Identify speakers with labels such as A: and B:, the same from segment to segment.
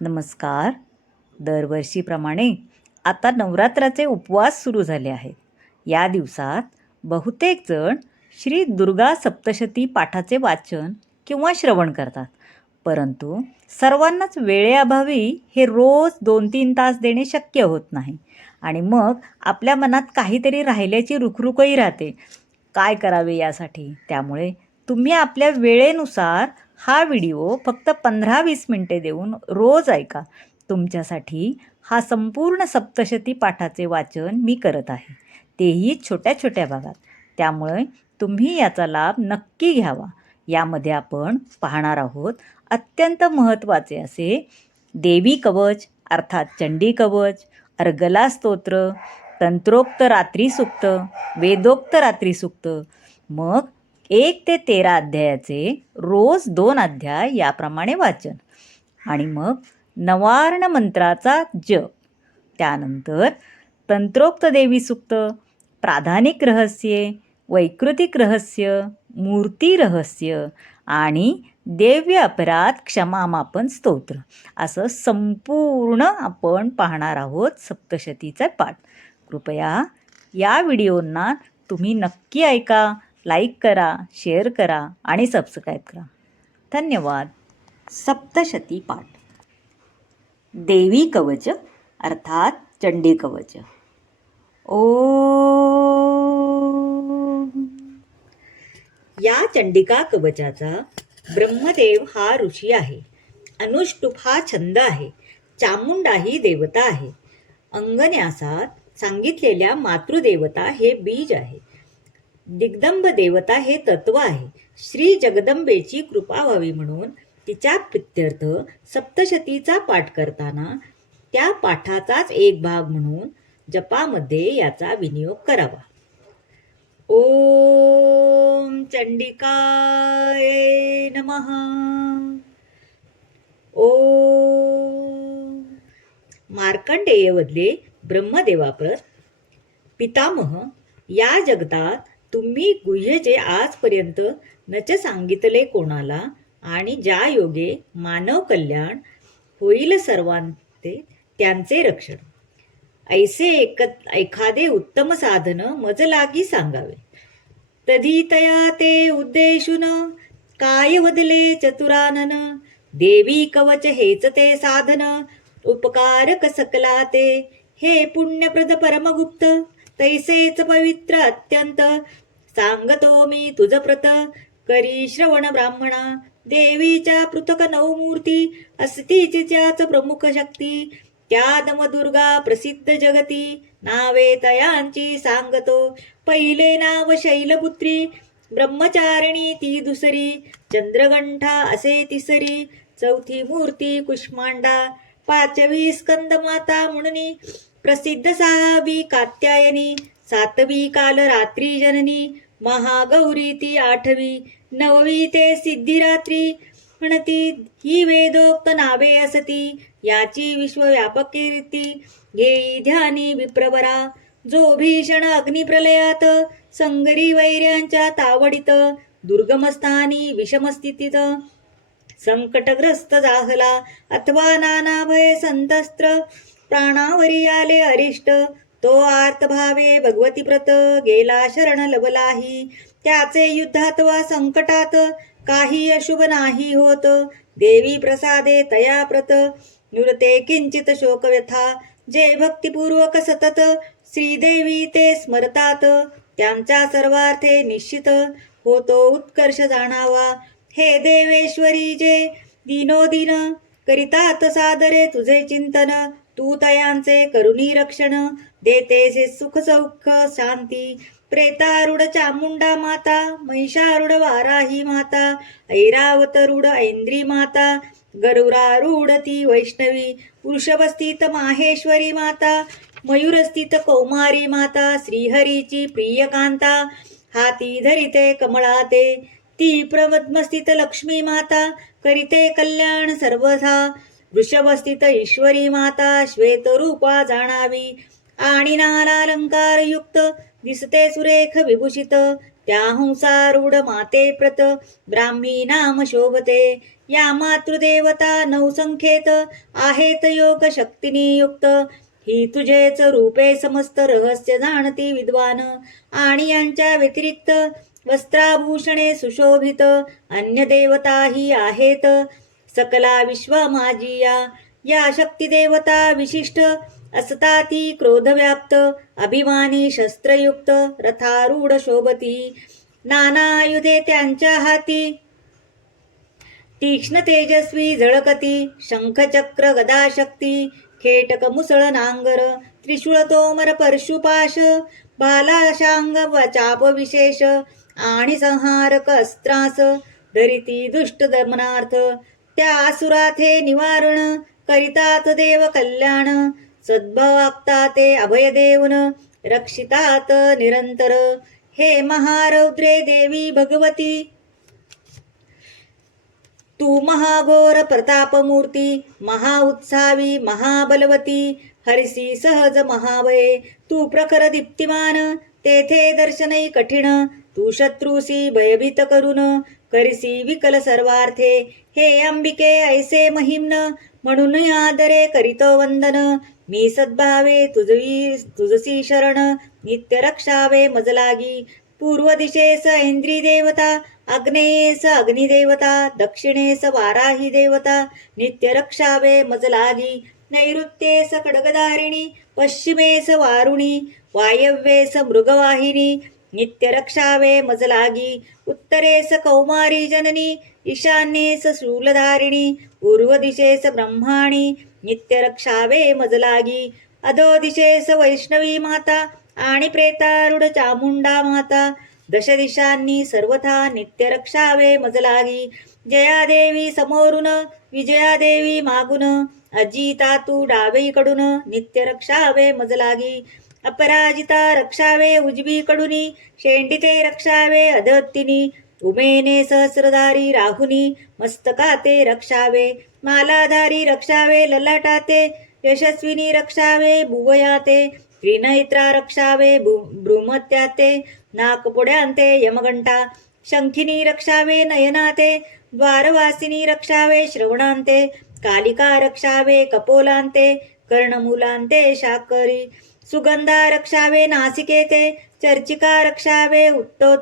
A: नमस्कार. दरवर्षीप्रमाणे आता नवरात्राचे उपवास सुरू झाले आहेत. या दिवसात बहुतेक जण श्री दुर्गा सप्तशती पाठाचे वाचन किंवा श्रवण करतात. परंतु सर्वांनाच वेळेअभावी हे रोज दोन तीन तास देणे शक्य होत नाही. आणि मग आपल्या मनात काहीतरी राहिल्याची रुखरुखही राहते. काय करावे यासाठी? त्यामुळे तुम्ही आपल्या वेळेनुसार हा व्हिडिओ फक्त पंधरा वीस मिनटे देऊन रोज ऐका. तुमच्यासाठी हा संपूर्ण सप्तशती पाठाचे वाचन मी करत आहे. तेही छोट्या छोट्या भागात. त्यामुळे तुम्ही याचा लाभ नक्की घ्यावा. यामध्ये आपण पाहणार आहोत अत्यंत महत्त्वाचे असे देवी कवच अर्थात चंडी कवच अर्गला स्तोत्र तंत्रोक्त रात्री सुक्त वेदोक्त रात्री सुक्त मग एक ते तेरा अध्यायाचे रोज दोन अध्याय याप्रमाणे वाचन. आणि मग नवार्ण मंत्राचा जप. त्यानंतर तंत्रोक्त देवी सुक्त प्राधानिक रहस्ये वैकृतिक रहस्य मूर्ती रहस्य आणि देव्य अपराध क्षमामापन स्तोत्र. असं संपूर्ण आपण पाहणार आहोत सप्तशतीचा पाठ. कृपया या व्हिडिओंना तुम्ही नक्की ऐका. लाईक करा शेअर करा आणि सबस्क्राईब करा. धन्यवाद. सप्तशती पाठ. देवी कवच अर्थात चंडी कवच. ओ या चंडिका कवचाचा ब्रह्मदेव हा ऋषी आहे. अनुष्टुप हा छंद आहे. चामुंडा ही देवता आहे. अंगन्यासात सांगितलेल्या मातृदेवता हे बीज आहे. दिग्दंब देवता हे तत्व आहे. श्री जगदंबेची कृपा व्हावी म्हणून तिच्या प्रित्यर्थ सप्तशतीचा पाठ करताना त्या पाठाचाच एक भाग म्हणून जपामध्ये याचा विनियोग करावा. ओम चंडिकाय नमः. ओम. मार्कंडेयवदले ब्रह्मदेवाप्रत पितामह या जगतात तुम्ही गुह्यजे आजपर्यंत नच सांगितले कोणाला? आणि ज्या योगे मानव कल्याण होईल सर्वांचे त्यांचे रक्षण. ऐसे एक एखादे उत्तम साधन मज लागी सांगावे. तधी तया ते उद्देशून काय वदले चतुरानन? देवी कवच हेच ते साधन? उपकारक सकला ते? हे पुण्यप्रद परमगुप्त? तैसेच पवित्र अत्यंत सांगतो मी तुझ प्रत. करी श्रवण ब्राह्मणा देवीच्या पृथक नऊ मूर्ती असतीच प्रमुख शक्ती. त्या दमदुर्गा प्रसिद्ध जगती नावे तयांची सांगतो. पहिले नाव शैलपुत्री ब्रह्मचारिणी ती दुसरी. चंद्रगंठा असे तिसरी. चौथी मूर्ती कुष्मांडा पाचवी स्कंदमाता म्हणून प्रसिद्ध सहावी कात्यायनी सातवी काल रात्री जननी. महागौरी ती आठवी नववी ते सिद्धिरात्री. म्हणती ही वेदोक्त नावे असती याची विश्वव्यापक कीर्ती. घेई ध्यानी विप्रवरा जो भीषण अग्निप्रलयात संगरी वैर्यांच्या तावडीत दुर्गमस्थानी विषमस्थितीत. संकटग्रस्त जाहला अथवा नाना भय संतस्त्र प्राणावरी आले अरिष्ट तो आर्तभावे भगवती प्रत गेला शरण लबलाही त्याचे युद्धात वा संकटात काही अशुभ नाही होत. देवी प्रसादे तया प्रत. नृते किंचित शोकव्यथा. जे भक्तिपूर्वक सतत श्रीदेवी ते स्मरतात. त्यांचा सर्वार्थे निश्चित होतो उत्कर्ष जाणावा. हे देवेश्वरी जे दिनोदिन करितात सादरे तुझे चिंतन तू तयांचे करुणी रक्षण देतेसे सुख सौख शांती. प्रेतारूढ चामुंडा माता महिषारूढ वाराही माता ऐरावतरुढ ऐंद्री माता गरुरारूढ ती वैष्णवी वृषभस्थित माहेश्वरी माता मयूरस्थित कौमारी माता श्रीहरीची प्रियकांता हाती धरिते कमळाते ती प्रमद्मस्थित लक्ष्मी माता करिते कल्याण सर्वथा. वृषभस्थित ईश्वरी माता श्वेतरूपा जाणावी. आणि नानालंकार युक्त दिसते सुरेख विभूषित. त्या हंसारूढ माते प्रत. ब्राह्मी नाम शोभते. या मातृदेवता नवसंख्येत आहेत योग शक्तीनी युक्त. ही तुझेच रूपे समस्त रहस्य जाणती विद्वान. आणि यांच्या व्यतिरिक्त वस्त्राभूषणे सुशोभित. अन्य देवताही आहेत. सकला विश्व माजिया. या शक्तिदेवता शक्ती देवता विशिष्ट असता ती क्रोधव्याप्त अभिमानी शस्त्रयुक्त रथारूढ शोभती. नाना आयुधे त्यांच्या हाती. तीक्ष्ण तेजस्वी झळकती शंखचक्र गदाशक्ती खेटक मुसळ नांगर त्रिशूळ तोमर परशुपाश बालाशांग चाप विशेष आणि संहारक अस्त्रास धरिती दुष्ट दमनार्थ त्या आसुरात हे निवारण करितात देव कल्याण सद्भवागता ते अभय देऊन रक्षितात निरंतर. हे महारौद्रे देवी भगवती. तू महाघोर प्रतापमूर्ती महाउत्सावी महाबलवती हरिसी सहज महावये तू प्रखर दीप्तिमान तेथे दर्शनई कठीण. तू शत्रुसी भयभीत करून करिसी विकल सर्वार्थे हे अंबिके ऐसे महिम्न म्हणून आदरे करीतो वंदन. मी सद्भावे तुझवी तुझसी शरण नित्य रक्षावे मजलागी. पूर्व दिशेस इंद्री देवता आग्नेयेस अग्निदेवता दक्षिणेस वाराही देवता नित्य रक्षावे मजलागी. नैऋत्येस खडगधारिणी पश्चिमेस वारुणी वायव्येस मृगवाहिनी नित्य रक्षावे मजलागी उत्तरेस कौमारी जननी ईशान्येस शूलधारिणी पूर्व दिशेस ब्रह्माणी नित्य रक्षावे मजलागी अधो दिशेस वैष्णवी माता आणि प्रेतारूढ चामुंडा माता दश दिशांनी सर्वथा नित्य रक्षावे मजलागी जयादेवी समोरून विजयादेवी मागून अजिता तू डावीकडून नित्य रक्षावे मजलागी अपराजिता रक्षावे उजवीकडूनी शेंडिते रक्षावे अधत्तिनी उमेने सहस्रधारी राहुनी मस्तकाते रक्षावे मालाधारी रक्षावे ललाटाते यशस्विनी रक्षावे भुवयाते त्रिनैत्रा रक्षावे भ्रुमत्याते नाकपुड्यांते यमघंटा शंखिनी रक्षावे नयनाते द्वारवासिनी रक्षावे श्रवणांते कालिका रक्षावे कपोलांते कर्णमूलांते शाकरी सुगंधा रक्षावे नासिकेते चर्चिका रक्षावे उत्तो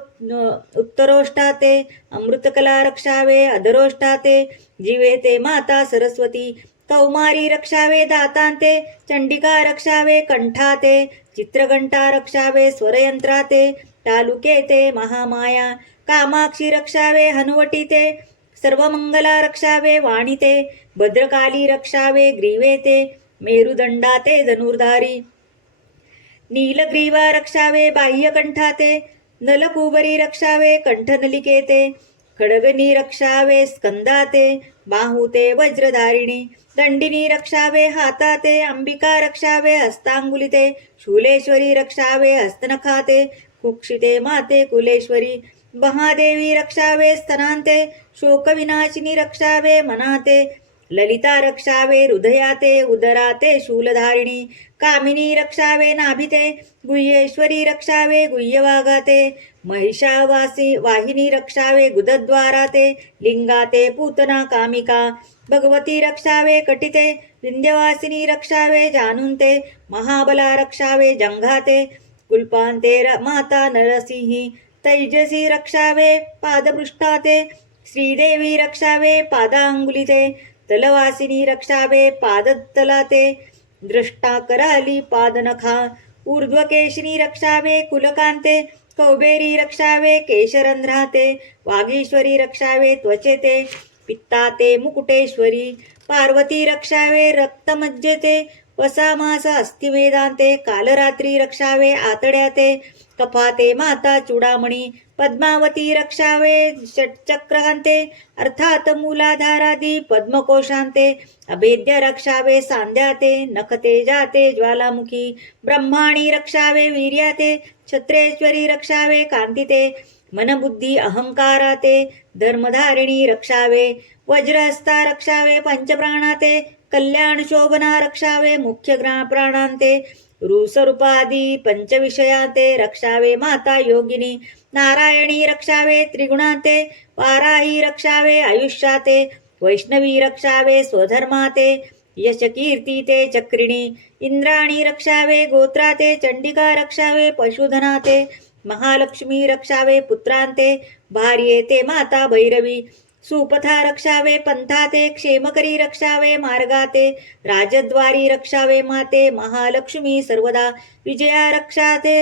A: उत्तरोष्टाते अमृतकला रक्षावे अधरोष्टाते जीवेते माता सरस्वती कौमारी रक्षावे दातांते चंडिका रक्षावे कंठाते चित्रघंटा रक्षावे स्वरयंत्राते तालुकेते महामाया कामाक्षी रक्षावे हनुवटीते सर्वमंगला रक्षावे वाणीते भद्रकाली रक्षावे ग्रीवेते मेरुदंडाते धनुर्धारी नीलग्रीवा रक्षावे बाह्यकंठाते नलकुबरी रक्षावे कंठनलिकेते खडगनी रक्षावे स्कंदाते बाहुते वज्रधारिणी दंडिनी रक्षावे हाताते अंबिका रक्षावे हस्तांगुलिते शूलेश्वरी रक्षावे हस्तनखाते कुक्षिते माते कुलेश्वरी महादेवी रक्षावे स्तनांते शोकविनाशिनी रक्षावे मनाते ललिता रक्षावे हृदयाते उदराते शूलधारिणी कामिनी रक्षावे नाभिते गुह्येश्वरी रक्षावे गुह्यवागाते महिषावासी वाहिनी रक्षावे गुदद्वाराते लिंगाते पूतना कामिका भगवती रक्षावे कटिते विंध्यवासिनी रक्षावे जानुंते महाबला रक्षावे जंघाते कुल्पांते र- माता नरसिंही तैजसी रक्षावे पादपृष्ठाते श्रीदेवी रक्षावे पादांगुलिते तलवासिनी रक्षावे पादत्तलाते दृष्टा कराली पादनखा। ऊर्ध्वकेशिनी रक्षावे कुलकांते। कौबेरी रक्षावे केशरंध्राते वागीश्वरी रक्षावे त्वचेते। पित्ताते मुकुटेश्वरी। पार्वती रक्षावे रक्तमज्जेते। वसामास अस्थिवेदांते। कालरात्री रक्षावे आतड्याते। कफाते माता चुडामणी। पद्मावती रक्षावे षटचक्रांते अर्थात मूलाधारादी पद्मकोशांते अभेद्य रक्षावे सांध्याते नखते जाते ज्वालामुखी ब्रह्माणी रक्षावे वीर्याते छत्रेश्वरी रक्षावे कांतिते मनबुद्धी अहंकाराते धर्मधारिणी रक्षावे वज्रहस्ता रक्षावे पंचप्राणाते कल्याण शोभना रक्षावे मुख्य ग्रा प्राणांते रूसरूपादी पञ्चविषयाते रक्षावे माता योगिनी नारायणी रक्षावे त्रिगुणाते पाराही रक्षावे आयुष्याते वैष्णवी रक्षावे स्वधर्माते यशकीर्ती ते चक्रिणी इंद्राणी रक्षावे गोत्राते चंडिका रक्षावे पशुधनाते महालक्ष्मी रक्षावे पुत्रांते भार्ये ते माता भैरवी सुपथा रक्षावे पंथाते क्षेमकरी रक्षावे मार्गाते राजद्वारी रक्षावे माते महालक्ष्मी सर्वदा विजया रक्षाते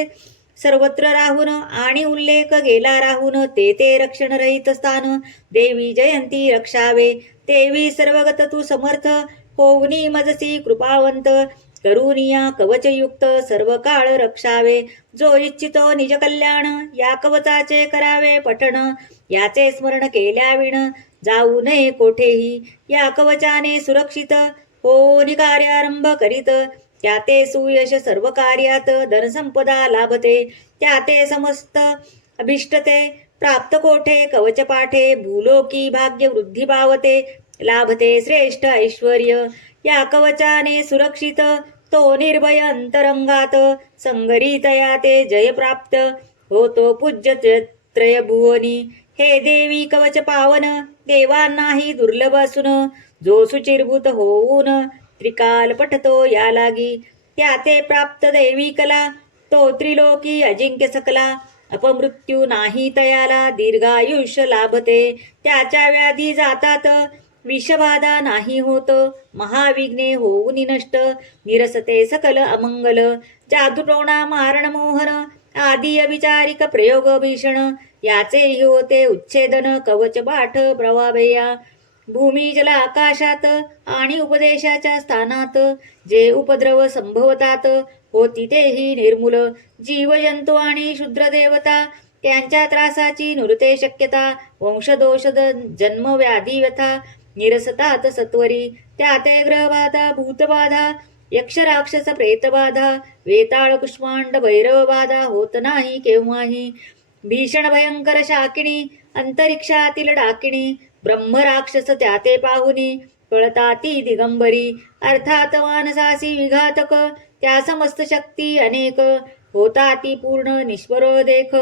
A: सर्वत्र राहून आणि उल्लेख गेला राहून ते ते रक्षण रहित स्थान देवी जयंती रक्षावे देवी सर्वगत तू समर्थ होवनी मजसी कृपावंत करुनिया कवचयुक्त सर्व काळ रक्षावे. जो इच्छितो निज कल्याण या कवचाचे करावे पठण. याचे स्मरण केल्याविण जाऊ नये कोठेही. या कवचाने सुरक्षित हो कार्यारंभ करीत. त्या ते सुयश सर्व कार्यात धनसंपदा लाभते. त्या ते समस्त अभिष्टते. प्राप्त कोठे कवच पाठे भूलोकी भाग्य वृद्धी पावते. लाभते श्रेष्ठ ऐश्वर या कवचाने सुरक्षित तो निर्भय अंतरंगात संगरीतया ते जय प्राप्त. होतो पूज्य त्रय भुवनी. हे देवी कवच पावन देवांनाही दुर्लभ असून जो सुचिरभूत होऊन त्रिकाल पठतो या लागी. त्या ते प्राप्त दैवी कला तो त्रिलोकी अजिंक्य सकला. अपमृत्यू नाही तयाला दीर्घायुष्य लाभते. त्याच्या व्याधी जातात विषबाधा नाही होत महाविघ्ने होऊन नष्ट निरसते सकल अमंगल जादुटोणा मारण मोहन आदी अविचारिक प्रयोग भीषण याचेही होते उच्छेदन कवच पाठ प्रवाभेया भूमी जल आकाशात आणि उपदेशाच्या स्थानात जे उपद्रव संभवतात होती तेही निर्मूल. जीवजंतू आणि शुद्र देवता त्यांच्या त्रासाची नुरते शक्यता वंशदोष जन्म व्याधी व्यथा निरसतात सत्वरी त्या ते ग्रहबाधा भूतबाधा यक्ष राक्षस प्रेतबाधा वेताळ कुष्मांड भैरवबाधा होत नाही केव्हाही. भीषण भयंकर शाकिणी अंतरिक्षातील डाकिणी ब्रह्मराक्षस त्या ते पाहुनी कळता ती दिगंबरी अर्थात मानसासी विघातक त्या समस्त शक्ती अनेक होता ती पूर्ण निष्पर देख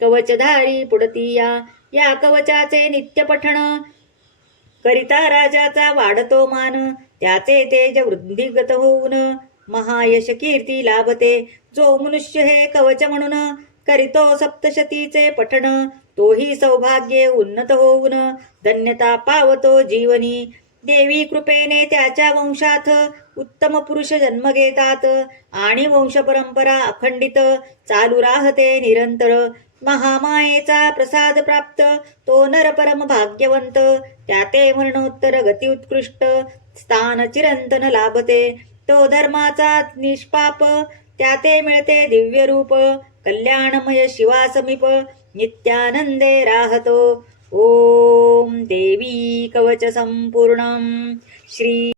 A: कवचधारी पुडती या या कवचाचे नित्य पठण करिता राजाचा वाढतो मान त्याचे तेज वृद्धिगत होऊन महायश कीर्ती लाभते. जो मनुष्य हे कवच म्हणून करितो सप्तशतीचे पठण तोही सौभाग्य उन्नत होऊन धन्यता पावतो जीवनी. देवी कृपेने त्याच्या वंशात उत्तम पुरुष जन्म घेतात आणि वंश परंपरा अखंडित चालू राहते निरंतर. महामायेचा प्रसाद प्राप्त तो नर परम भाग्यवंत. त्या ते मरणोत्तर गती उत्कृष्ट स्थान चिरंतन लाभते. तो धर्माचा निष्पाप त्याते मिळते दिव्य रूप कल्याणमय शिवा समीप नित्यानंदे राहतो. ओम देवी कवच संपूर्ण श्री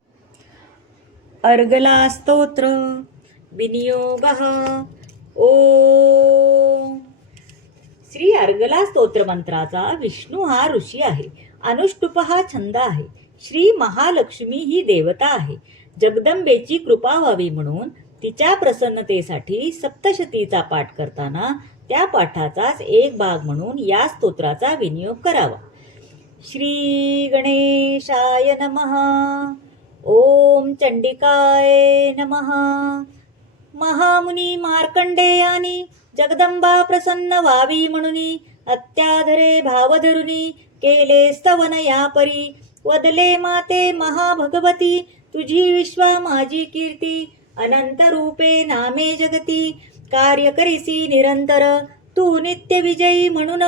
A: अर्गला स्तोत्र विनियोग. ओ श्री अर्गला स्तोत्र मंत्राचा विष्णू हा ऋषी आहे. अनुष्टुप हा छंद आहे. श्री महालक्ष्मी ही देवता आहे. जगदंबेची कृपा व्हावी म्हणून तिच्या प्रसन्नतेसाठी सप्तशतीचा पाठ करताना त्या पाठाचाच एक भाग म्हणून या स्तोत्राचा विनियोग करावा. श्री गणेशाय नमः. ओम चंडिकाय नम. महामुनी मार्कंडेयानी जगदंबा प्रसन्न व्हावी म्हणून अत्याधरे भावधरुनी केले स्तवन या परी वदले माते महाभगवती तुझी विश्वा माझी कीर्ती अनंत रूपे नामे जगती. कार्य करीसी निरंतर तू नित्य विजयी म्हणून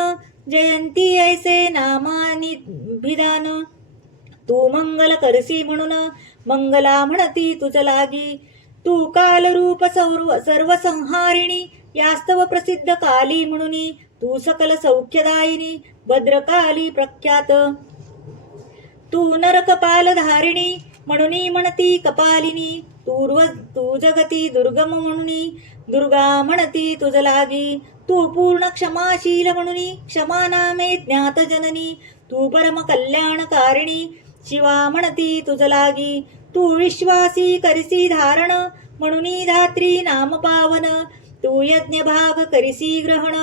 A: जयंती ऐसे नामानी भिदान तू मंगल करसी म्हणून मंगला म्हणती तुझ लागी. तू कालरूप सर्व सर्वसंहारिणी यास्तव प्रसिद्ध काली म्हणून. तू सकल सौख्यदायिनी भद्रकाली प्रख्यात. तू नरकपाल धारिणी म्हणून म्हणती कपालिनी. तूर्व तू जगती दुर्गम म्हणून दुर्गा म्हणती तुझ लागी. तू पूर्ण क्षमाशील म्हणून क्षमा नामे ज्ञात जननी. तू परम कल्याणकारिणी शिवा म्हणती तुझ लागी. तू विश्वासी करिसी धारण म्हणून धात्री नाम पावन. तू यज्ञ भाग करिसी ग्रहण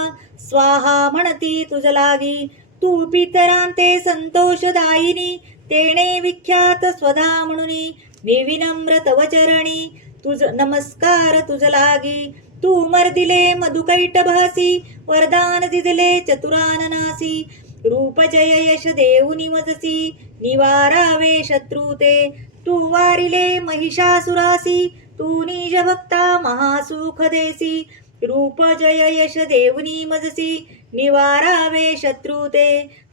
A: स्वाहा म्हणती तुझ लागी तू पितरांते संतोषदायिनी तेणे विख्यात स्वधा म्हणून विविनम्र विनम्र तव चरणी तुझ नमस्कार तुझ लागी तू मर्दिले मधुकैट भासी वरदान दिदले चतुराननासी. रूप जय यश देऊनी मजसी निवारावे शत्रुते. तू वारिले महिषासुरासी तू निज भक्ता महासुख देसी. रूप जय यश देवनी मजसी निवारावे शत्रू ते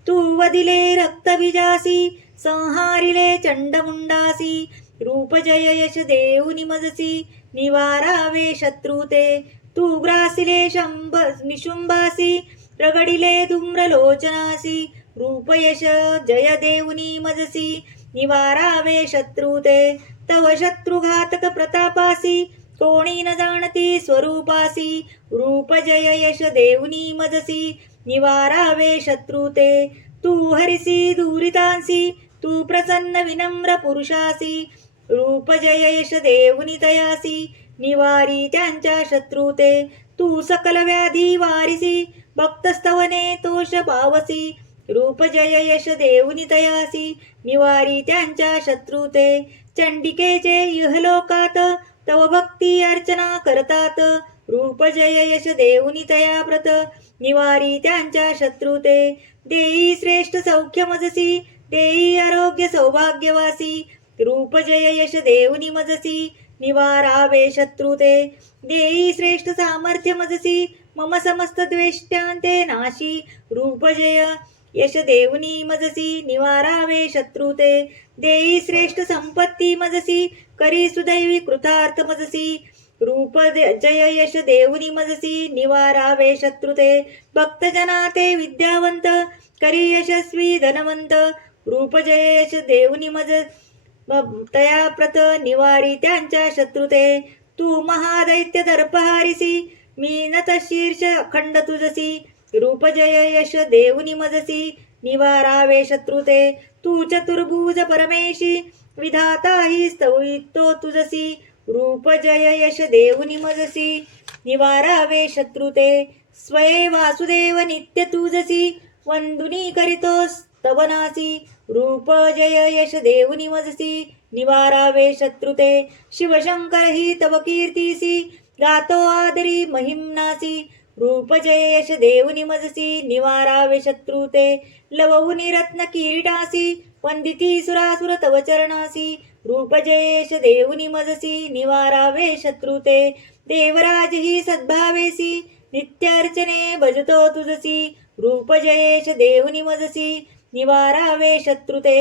A: तू वदिले रक्तबीजासी संहारिले चंडमुंडासी। रूप जय यश देवनी मजसी निवारावे शत्रू ते तू ग्रासिले शंभ निशुंभासी प्रगडिले धूम्रलोचनासी। रूप यश जय देवनी मजसी निवारावे शत्रू ते तव शत्रुघातक प्रतापासी कोणी न जाणती स्वरूपासी रूप जय यश देवनी मजसी निवारावे शत्रू ते. तू हरिसी दुरितांसी तू प्रसन्न विनम्र पुरुषासी रूप जय यश देवनी तयासी निवारी त्यांच्या शत्रू ते. तू सकल व्याधी वारिसी भक्तस्तवने तोष पावसी रूप जय यश देवनी तयासी निवारी त्यांच्या शत्रू ते. चंडिकेचे इहलोकात तव भक्ती अर्चना करतात. रूप जय यश देऊनी तया व्रत निवारी त्यांच्या शत्रुते. देई श्रेष्ठ सौख्य मजसी. देई आरोग्य सौभाग्यवासी. रूप जय यश देऊनी मजसी. निवारावे शत्रुते. देई श्रेष्ठ सामर्थ्य मजसी. मम समस्त द्वेष्ट्यांते नाशी. रूप जय यश देवनी मजसी निवारावे शत्रुते. देई श्रेष्ठ संपत्ती मजसी करी सुदैवी कृतार्थ मजसी. रूप दे- जय यश देवनी मजसी निवारावे शत्रुते. भक्तजना ते विद्यावंत करी यशस्वी धनवंत. रूप जय यश देवनी मज तया प्रत निवारी त्यांच्या शत्रुते. तू महादैत्य दर्पहारिसी मी नत शीर्ष अखंड तुझसी रूप जय यश देवनी मजसी निवारावे शत्रुते तू चतुर्भुज परमेशी विधाता हि स्तवितो तुझसी रूप जय यश देवनी मजसी निवारावे शत्रुते स्वये वासुदेव नित्य तुझसी वंदुनी करीतोस तवनासी रूप जय यश देवनी मजसी निवारावे शत्रुते शिवशंकर ही तव कीर्तीसी गातो आदरी महिम्नासी रूप जय यश देवनी मजसी निवारावे शत्रुते लवहुनी रत्न किरीटासी वंदिती सुरासुर तव चरणासी रूप जय यश देवनी मजसी निवारावे शत्रुते देवराज ही सद्भावेसी नित्यार्चने भजतो तुझसी रूप जयेश देवनी मजसी निवारावे शत्रुते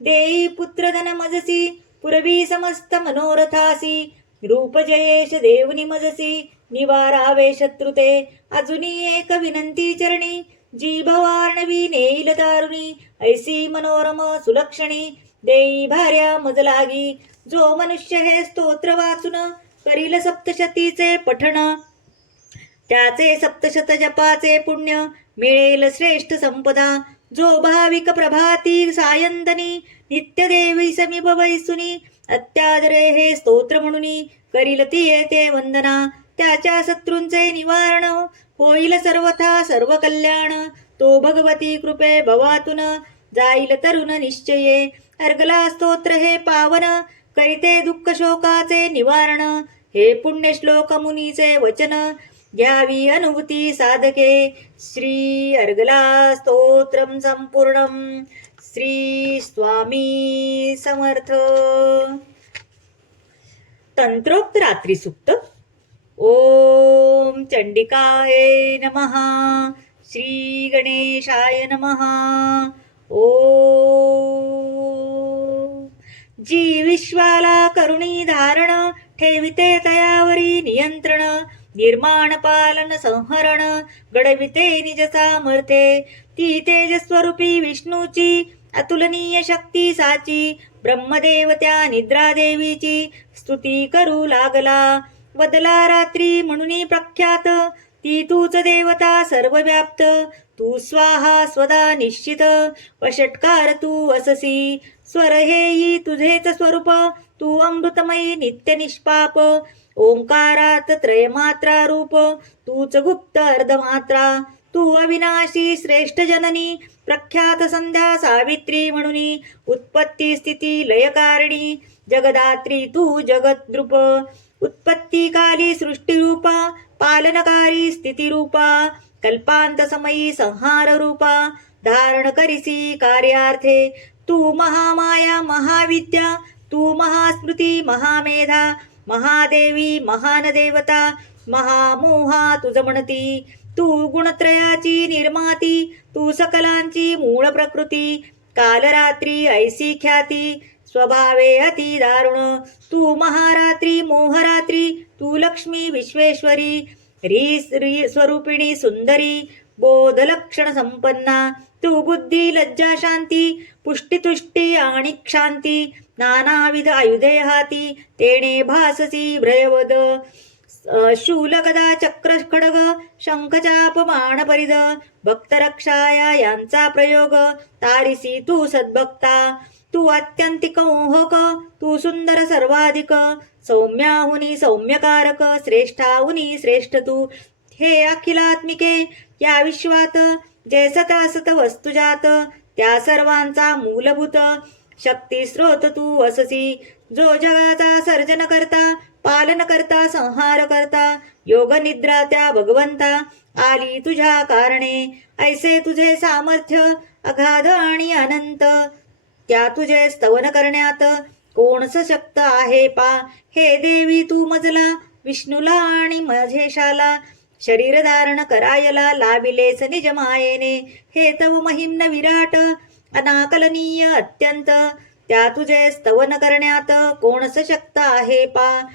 A: देई पुत्र धन मजसी पुरवी समस्त मनोरथासी रूप जयेश देवनी मजसी निवारावे शत्रुते. अजुनी एक विनंती चरणी. जी भवार्णवी नेईल दारुणी. ऐसी मनोरम सुलक्षणी. देई भार्या मजलागी. जो मनुष्य हे स्तोत्र वाचून करील सप्तशतीचे पठण. त्याचे सप्तशत जपाचे पुण्य मिळेल श्रेष्ठ संपदा. जो भाविक प्रभाती सायंदनी नित्य देवी समीप वैसुनी. अत्यादरे हे स्तोत्र म्हणून करील ती येते वंदना. त्याच्या शत्रूंचे निवारण. होईल सर्वथा सर्व कल्याण तो भगवती कृपे भवातून. जाईल तरुण निश्चये. अर्गला स्तोत्र हे पावन. करीते दुःख शोकाचे निवारण. हे पुण्य श्लोक मुनीचे वचन. घ्यावी अनुभूती साधके. श्री अर्गला स्तोत्र संपूर्ण. श्री स्वामी समर्थ. तंत्रोक्त रात्री सुक्त ओम चंडिकाय नमहा श्री गणेशाय नमहा ओ जी विश्वाला करुणी धारण ठेविते तयावरी नियंत्रण निर्माण पालन संहरण घडविते निज सामर्थ्ये ती तेजस्वरूपी विष्णूची अतुलनीय शक्ती साची ब्रह्मदेव त्या निद्रादेवीची स्तुती करू लागला। बदला रात्री म्हणून प्रख्यात. ती तूच देवता सर्वव्याप्त. तू स्वाहा स्वदा निश्चित. वषटकार तू अससी. स्वर हेही तुझेच स्वरूप. तू अमृतमयी नित्य निष्पाप. ओंकारात त्रयमात्रा रूप. तूच गुप्त अर्धमात्रा. तू अविनाशी श्रेष्ठ जननी. प्रख्यात संध्या सावित्री म्हणून. उत्पत्ती स्थिती लयकारिणी. जगदात्री तू जगद्रुप. उत्पत्ती सृष्टिरूपा सृष्टीरूपा पालनकारी स्थितिरूपा कल्पान्तसमयी संहाररूपा संहार धारण करिसी कार्यार्थे तू महामाया महाविद्या तू महास्मृती महामेधा महादेवी महानदेवता महामोहा तुझ म्हणती तू गुणत्रयाची निर्माती तू सकलांची मूळ प्रकृती कालरात्री ऐसी ख्याती स्वभावे अति दारुण. तू महारात्री मोहरात्री तू लक्ष्मी विश्वेश्वरी री श्री स्वरूपिणी सुंदरी बोधलक्षण संपन्ना. तू बुद्धी लज्जा शांती पुष्टीतुष्टी आणि क्षांती नानाविध आयुधे हाती तेणे भाससी भ्रयवद शूलकदा चक्र खडग शंखचाप मान परिद भक्तरक्षाया यांचा प्रयोग. तारिसी तू सद्भक्ता. तू आत्यंतिक मोहक तू सुंदर सर्वाधिक. सौम्याहुनी सौम्यकारक श्रेष्ठाहुनी श्रेष्ठ तू. हे अखिलात्मिके या विश्वात जे सतासत वस्तुजात त्या सर्वांचा मूलभूत शक्ती स्रोत तू अससी. जो जगाचा सर्जन करता पालन करता संहार करता योग निद्रा त्या भगवंता आली तुझ्या कारणे. ऐसे तुझे सामर्थ्य अगाध आणि अनंत. त्या तुझे स्तवन करण्यात कोणस शक्त आहे पा? हे देवी तू मजला विष्णूला आणि महेशाला. शरीर धारण करायला लाविलेस निज मायेने. हे तव महिम्न विराट अनाकलनीय अत्यंत. त्या तुझे स्तवन करण्यात कोणस शक्त आहे पा?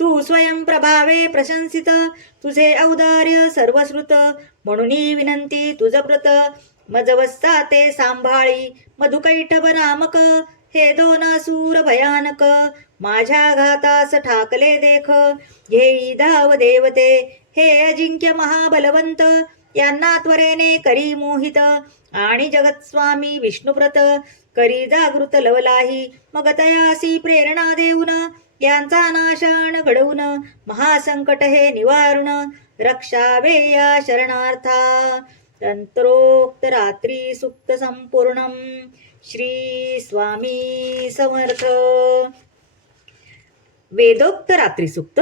A: तू स्वयं प्रभावे प्रशंसित तुझे औदार्य सर्वश्रुत. म्हणून विनंती तुझ व्रत मजवस्ता ते सांभाळी. मधुकैठभ नामक हे दोन सूर भयानक माझ्या घातास ठाकले देख. घेई धाव देवते हे अजिंक्य महाबलवंत यांना त्वरेने करी मोहित. आणि जगत्स्वामी विष्णुव्रत करी जागृत लवलाही. मग तयासी प्रेरणा देऊन यांचा नाशान घडवून महासंकट हे निवारण रक्षावेया शरणार्था. तंत्रोक्त रात्री सुप्त संपूर्ण श्री स्वामी समर्थ वेदोक्त रात्री सुप्त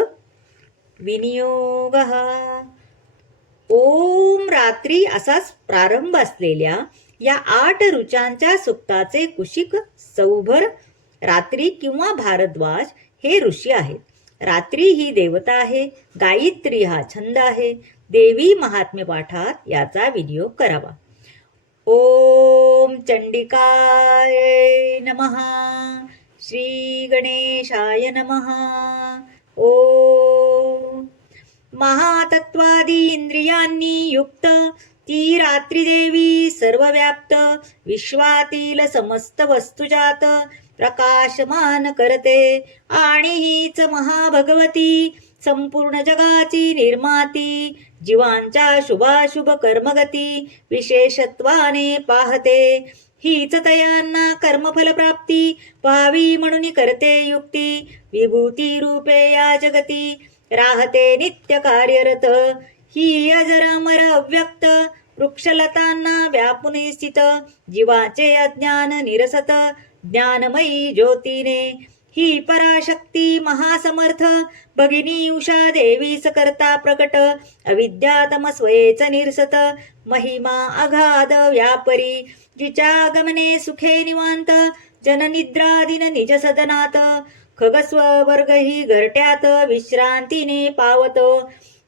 A: विनियोग। ओम रात्री असाच प्रारंभ असलेल्या या आठ ऋचांच्या सुक्ताचे कुशिक सौभर रात्री किंवा भारद्वाज हे ऋषी आहेत. रात्री ही देवता आहे गायत्री हा छंद आहे देवी महात्म्य पाठात याचा विनियोग करावा. ओम चंडिकाय नमः. श्री गणेशाय नमः. ओ महातत्वादी इंद्रियांनी युक्त ती रात्रीदेवी सर्वव्याप्त विश्वातील समस्त वस्तुजात प्रकाशमान करते. आणि हीच महाभगवती संपूर्ण जगाची निर्माती जीवांच्या शुभाशुभ कर्मगती विशेषत्वाने पाहते. हीच तयांना कर्मफल प्राप्ती पाहावी म्हणून करते युक्ती. विभूती रूपे या जगती राहते नित्य कार्यरत. ही अजरामर अव्यक्त वृक्षलतांना व्यापून स्थित. जीवाचे अज्ञान निरसत ज्ञानमयी ज्योतीने ही पराशक्ती महासमर्थ. भगिनी उषा देवीस करता प्रकट. अविद्यातम स्वयेच निरसत. महिमा अगाध व्यापरी. जिच्या गमने सुखे निवांत. जननिद्रादिन निज सदनात. खगस्व वर्ग ही घरट्यात विश्रांतीने पावत.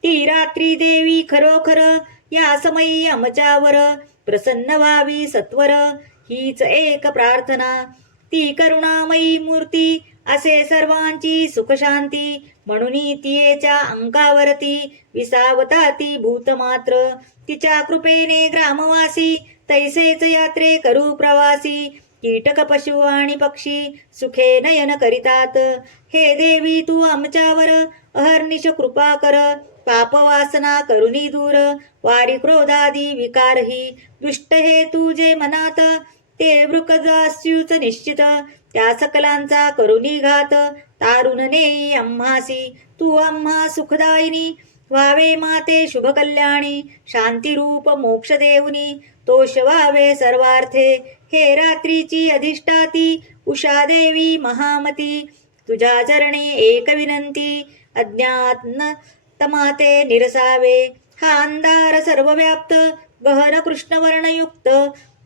A: ती रात्री देवी खरोखर या समयी आमच्यावर प्रसन्न व्हावी सत्वर. हीच एक प्रार्थना. ती करुणामयी मूर्ती असे सर्वांची सुखशांती म्हणून तियेच्या अंकावरती विसावता ती भूतमात्र. तिच्या कृपेने ग्रामवासी तैसेच यात्रे करू प्रवासी. कीटक पशु आणि पक्षी सुखे नयन करितात. हे देवी तू आमच्यावर अहर्निश कृपा कर. पापवासना करुणी दूर. वारी क्रोधादी विकारही. दुष्ट हे तुझे मनात ते वृकजास्यूच निश्चित. त्या सकलांचा करुणी घात तारुण नेई आम्हासी. तू आम्हा सुखदायिनी व्हावे माते शुभ कल्याणी मोक्षदेवनी मोक्ष तोष व्हावे सर्वार्थे हे रात्रीची अधिष्ठाती उषा देवी महामती. तुझ्या चरणी एक विनंती अज्ञात तमाते निरसावे. हा अंधार सर्वव्याप्त गहन कृष्णवर्णयुक्त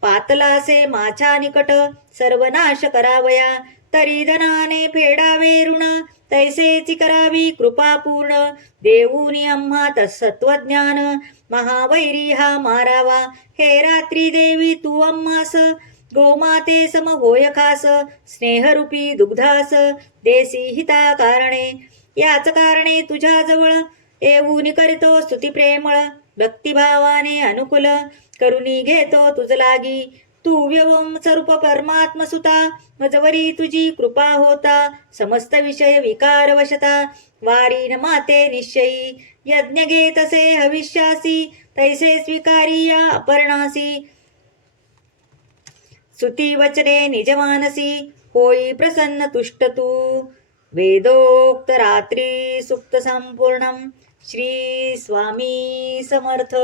A: पातलासे माझ्या निकट सर्वनाश करावया. तरी धनाने फेडावे ऋण तैसेची करावी कृपा पूर्ण. देऊनी आम्हा तत्सत्वज्ञान महावैरी हा मारावा. हे रात्री देवी तू अम्मास गोमाते सम होय खास. स्नेहरूपी दुग्धास देसी हिता कारणे याच कारणे तुझ्या जवळ येऊन करतो स्तुती प्रेमळ भक्तिभावाने अनुकूल करुणी घेतो तुझ लागी. तू व्यवम स्वरूप परमात्म सुता. मजवरी तुझी कृपा होता. समस्त विषय विकार वशता. वारीन माते निश्चयी. यज्ञ घेतसे हविष्यासी. तैसे स्वीकारी या अपर्णासी. सुती वचने निजमानसी. होई प्रसन्न तुष्ट तू. वेदोक्त रात्री सुक्त संपूर्ण श्री स्वामी समर्थ.